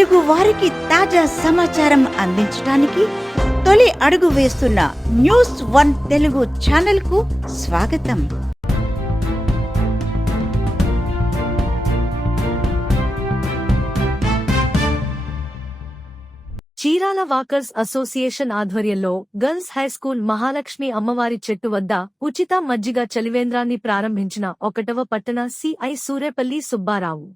తెలుగు వారికి తాజా సమాచారం అందించడానికి తొలి అడుగు వేస్తున్న న్యూస్1 తెలుగు ఛానల్ కు స్వాగతం. చీరాల వాకర్స్ అసోసియేషన్ ఆధ్వర్యంలో గర్ల్స్ హైస్కూల్ మహాలక్ష్మి అమ్మవారి చెట్టు వద్ద ఉచిత మజ్జిగ చలివేంద్రాన్ని ప్రారంభించిన 1వ పట్టణ సిఐ సూరేపల్లి సుబ్బారావు.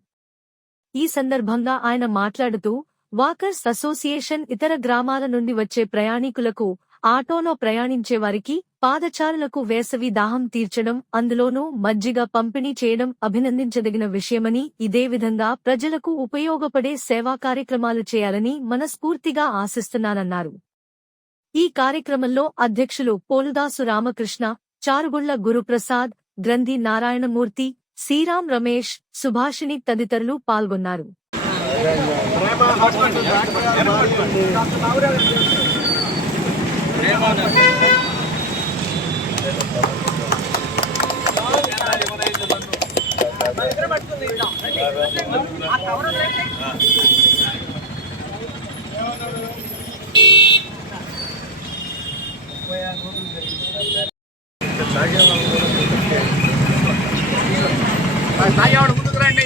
ఈ సందర్భంగా ఆయన మాట్లాడుతూ, వాకర్స్ అసోసియేషన్ ఇతర గ్రామాల నుండి వచ్చే ప్రయాణికులకు, ఆటోలో ప్రయాణించేవారికి, పాదచారులకు వేసవి దాహం తీర్చడం, అందులోనూ మజ్జిగ పంపిణీ చేయడం అభినందించదగిన విషయమని, ఇదే విధంగా ప్రజలకు ఉపయోగపడే సేవా కార్యక్రమాలు చేయాలని మనస్ఫూర్తిగా ఆశిస్తున్నానన్నారు. ఈ కార్యక్రమంలో అధ్యక్షులు పోలుదాసు రామకృష్ణ, చారుగుళ్ల గురుప్రసాద్, గ్రంథి నారాయణమూర్తి, శ్రీరామ్ రమేష్, సుభాషిణి తదితరులు పాల్గొన్నారు. ముందుకు రండి.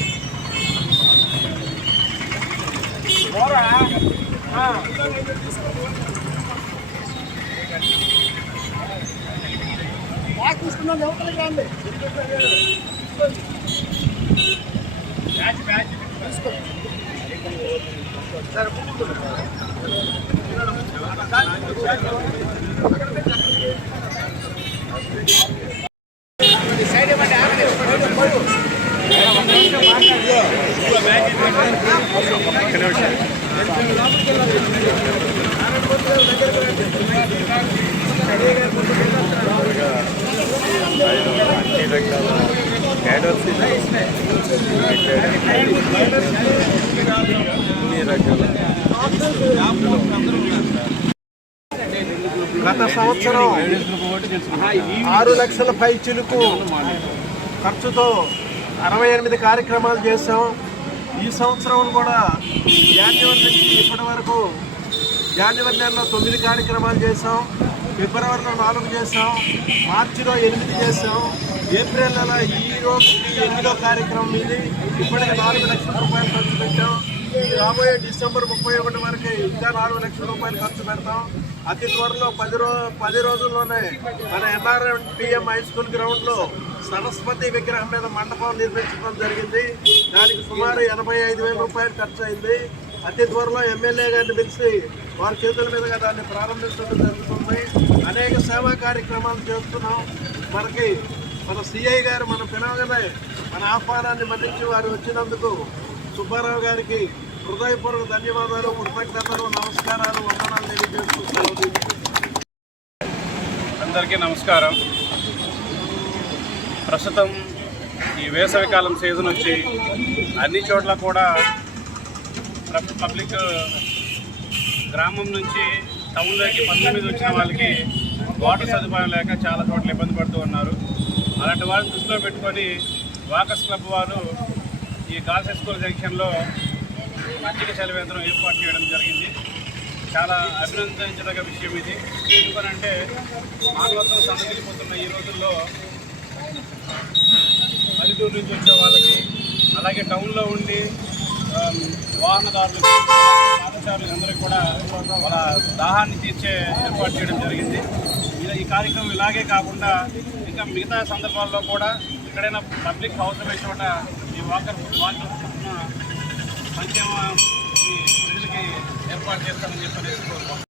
తీసుకున్నాం ఎవరికి రండి. తీసుకో సార్. సైడ్ ఇవ్వండి. గత సంవత్సరం 6 లక్షల పైచిలుకు ఖర్చుతో 68 కార్యక్రమాలు చేశాం. ఈ సంవత్సరం కూడా జనవరి నుంచి ఇప్పటి వరకు జనవరి నెలలో 9 కార్యక్రమాలు చేశాం, ఫిబ్రవరిలో 4 చేశాం, మార్చిలో 8 చేశాం, ఏప్రిల్ నెల ఈ రోజు 8వ కార్యక్రమం ఇది. ఇప్పటికి 4 లక్షల రూపాయలు ఖర్చు పెట్టాం. ఈ రాబోయే డిసెంబర్ 31 వరకు ఇంకా 4 లక్షల రూపాయలు ఖర్చు పెడతాం. అతి త్వరలో 10 రోజుల్లోనే మన NRPM హై స్కూల్ గ్రౌండ్లో సరస్వతి విగ్రహం మీద మండపం నిర్మించడం జరిగింది. దానికి సుమారు 85,000 రూపాయలు ఖర్చు అయింది. అతి త్వరలో ఎమ్మెల్యే గారిని పిలిచి వారి చేతుల మీదుగా దాన్ని ప్రారంభించడం జరుగుతుంది. అనేక సేవా కార్యక్రమాలు చేస్తున్నాం. మనకి మన సిఐ గారు మన పిలవగానే మన ఆహ్వానాన్ని మన్నించి వారు వచ్చినందుకు సుబ్బారావు గారికి హృదయపూర్వక ధన్యవాదాలు, కృతజ్ఞతలు, నమస్కారాలు, వందనాలు తెలియజేస్తున్నాను. అందరికీ నమస్కారం. ప్రస్తుతం ఈ వేసవికాలం సీజన్ వచ్చి అన్ని చోట్ల కూడా పబ్లిక్ గ్రామం నుంచి టౌన్లోకి 19 వచ్చిన వాళ్ళకి వాటర్ సదుపాయం లేక చాలా చోట్ల ఇబ్బంది పడుతూ ఉన్నారు. అలాంటి వాళ్ళని దృష్టిలో పెట్టుకొని వాకర్స్ క్లబ్ వారు ఈ గర్ల్స్ హై స్కూల్ జంక్షన్లో మజ్జిగ చలివేంద్రం ఏర్పాటు చేయడం జరిగింది. చాలా అభినందించదగ్గ విషయం ఇది. ఎందుకనంటే మానవత్వం సన్నగిలిపోతున్న ఈ రోజుల్లో పల్లెటూరు నుంచి వచ్చే వాళ్ళకి, అలాగే టౌన్లో ఉండి వాహనదారులు, పాదచారులు అందరికీ కూడా వాళ్ళ దాహాన్ని తీర్చే ఏర్పాటు చేయడం జరిగింది. ఈ కార్యక్రమం ఇలాగే కాకుండా ఇంకా మిగతా సందర్భాల్లో కూడా ఎక్కడైనా పబ్లిక్ అవసరమైన చోట ఈ వాకర్ సంక్షేమ ప్రజలకి ఏర్పాటు చేస్తామని చెప్పి